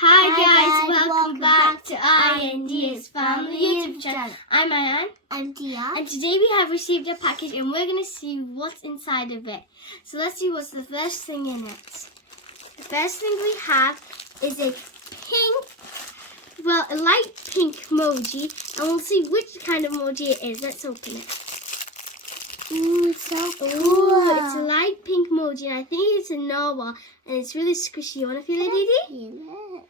Hi guys, welcome back to IND's Family YouTube channel. I'm Ayan. I'm Dia. And today we have received a package and we're going to see what's inside of it. So let's see what's the first thing in it. The first thing we have is a light pink emoji, and we'll see which kind of emoji it is. Let's open it. Ooh, it's so cool. Ooh, it's a light pink emoji, and I think it's a narwhal, and it's really squishy. You want to feel it, Didi? Yeah.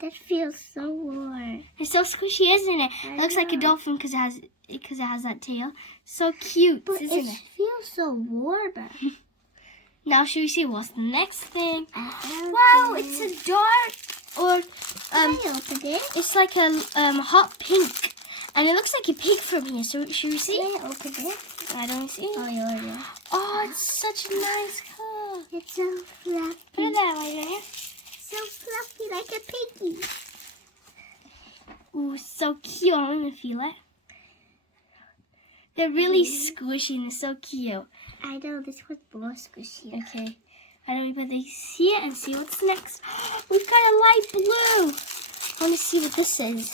That feels so warm. It's so squishy, isn't it? It looks like a dolphin because it has that tail. So cute, but isn't it? It feels so warmer. Now, should we see what's the next thing? Wow, it's a dark Can I open it? It's like a hot pink, and it looks like a pig from here. So should we see? Can I open it? I don't see. Oh, yeah. Oh, it's such a nice color. It's so fluffy. Put it that way, there. So fluffy, like a piggy. Ooh, so cute. I'm gonna feel it. They're really squishy and they're so cute. I know, this one's more squishy. Okay. I don't even they see it and see what's next. We've got a light blue. I want to see what this is.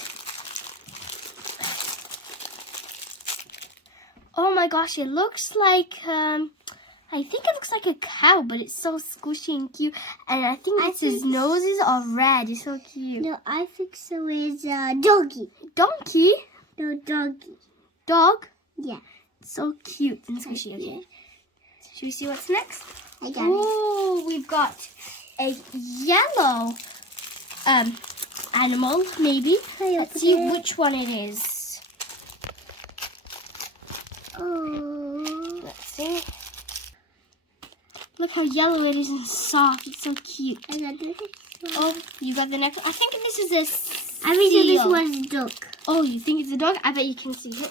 Oh my gosh, it looks like I think it looks like a cow, but it's so squishy and cute. And I think his noses are red. It's so cute. No, I think so is doggy. Donkey? No, doggy. Dog? Yeah. So cute and squishy. Okay. Should we see what's next? I got it. Oh, we've got a yellow animal, maybe. Let's see which one it is. Oh. Let's see. Look how yellow it is and soft. It's so cute. I got this one. Oh, you got the next one. I think this is a I think seal. this one's a dog. Oh, you think it's a dog? I bet you can see it.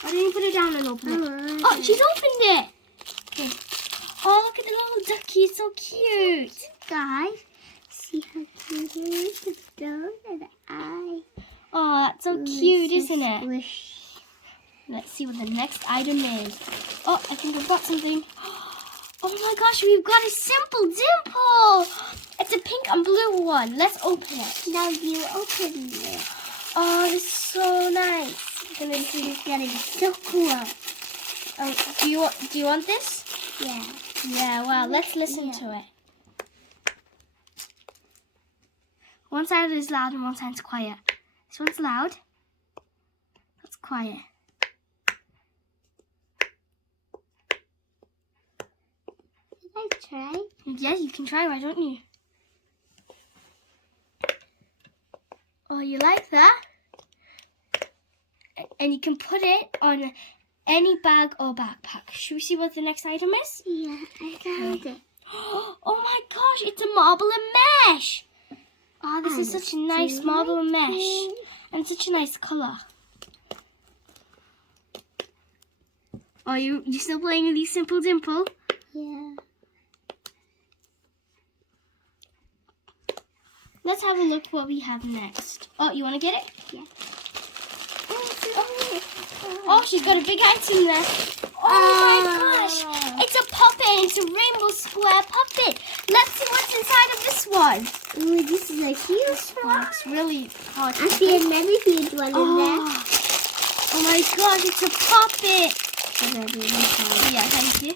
Why didn't you put it down and open it? Oh, she's opened it. Okay. Oh, look at the little ducky. It's so cute. Guys, see how cute it is? The dog and the eye. Oh, that's so cute, so isn't it? Squish. Let's see what the next item is. Oh, I think I've got something. Oh my gosh, we've got a simple dimple. It's a pink and blue one. Let's open it. Now you open it. Oh, this is so nice. This is gonna be so cool. Oh, do you want this? Yeah. Yeah. Well, let's listen to it. One side is loud and one side's quiet. This one's loud. That's quiet. Can I try? Yeah, you can try. Why don't you? Oh, you like that? And you can put it on any bag or backpack. Should we see what the next item is? Yeah, I got it. Oh my gosh, it's a marble and mesh. Oh, this is such a nice marble and mesh. And such a nice colour. Oh, you still playing with these Simple Dimple? Yeah. Let's have a look what we have next. Oh, you want to get it? Yeah. Oh, she's got a big item there. Oh my gosh. It's a puppet. It's a rainbow square puppet. Let's see what's inside of this one. Ooh, this is a huge one. It's really hard. I see another huge one in there. Oh my gosh, it's a puppet. Yeah, thank you.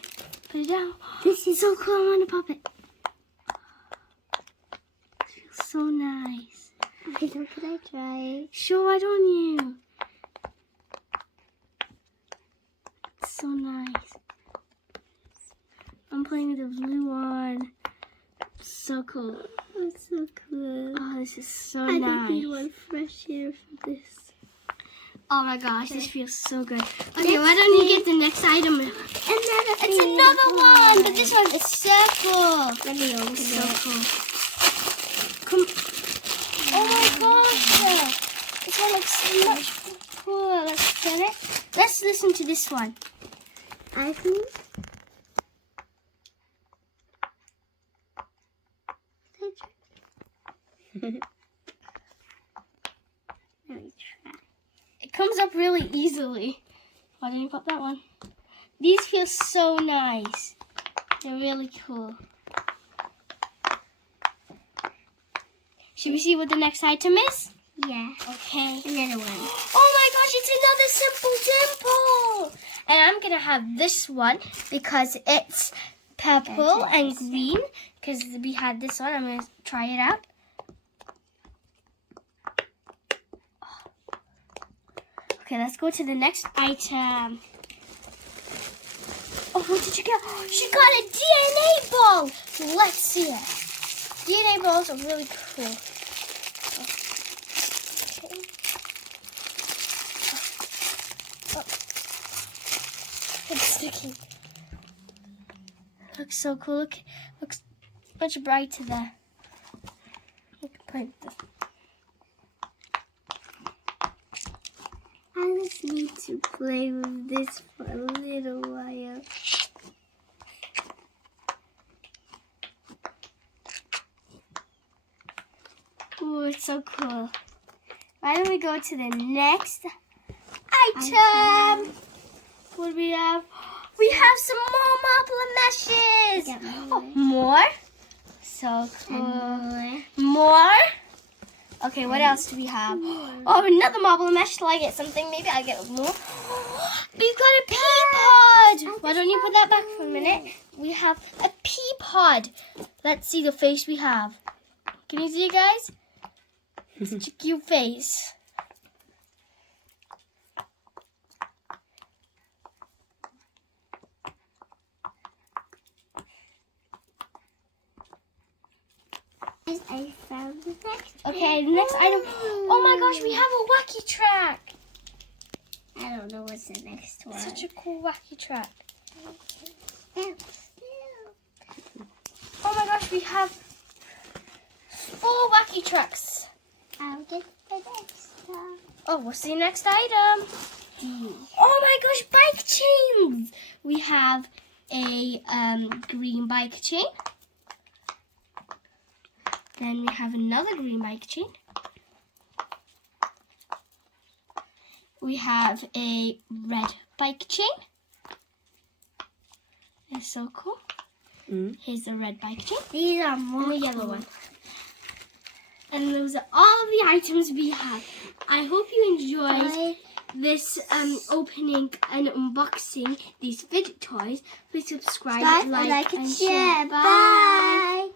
Put it down. This is so cool. I want a puppet. It feels so nice. Okay, so can I try? Sure, why don't you? It's so nice. I'm playing with the blue one. So cool. That's so cool. Oh, this is so I nice. think we want fresh air from this. Oh my gosh, this feels so good. Okay, why don't you get the next item? It's another one, but this one's a circle. Let me open So it. cool. Come. Oh my gosh. This one looks so much cooler. Let's get it. Let's listen to this one. I think. Let me try. It comes up really easily. Why didn't you pop that one? These feel so nice. They're really cool. Should we see what the next item is? Yeah. Okay. Another one. Oh my gosh, it's another simple dimple. And I'm going to have this one because it's purple and green. Because we had this one. I'm going to try it out. Okay, let's go to the next item. Oh, what did you get? She got a DNA ball. Let's see it. DNA balls are really cool. Okay. It's sticky. Looks so cool. Look, looks much brighter there. I can put this. I just need to play with this for a little while. Ooh, it's so cool. Why don't we go to the next item? What do we have? We have some more marble meshes. Oh, more? So cool. More? Okay, what else do we have? Oh, another marble mesh. Till I get something, maybe I'll get more. We've got a pea pod. Why don't you put that back for a minute? We have a pea pod. Let's see the face we have. Can you see it, guys? Such a cute face. I found the next. Okay, the next item. Oh my gosh, we have a wacky track. I don't know what's the next one. Such a cool wacky track. Still. Oh my gosh, we have 4 wacky tracks. I'll get the next one. Oh, what's the next item? Oh my gosh, bike chains. We have a green bike chain. Then we have another green bike chain. We have a red bike chain. It's so cool. Here's the red bike chain. These are more And the yellow one. And those are all of the items we have. I hope you enjoyed this opening and unboxing these fidget toys. Please subscribe, like and share. Bye.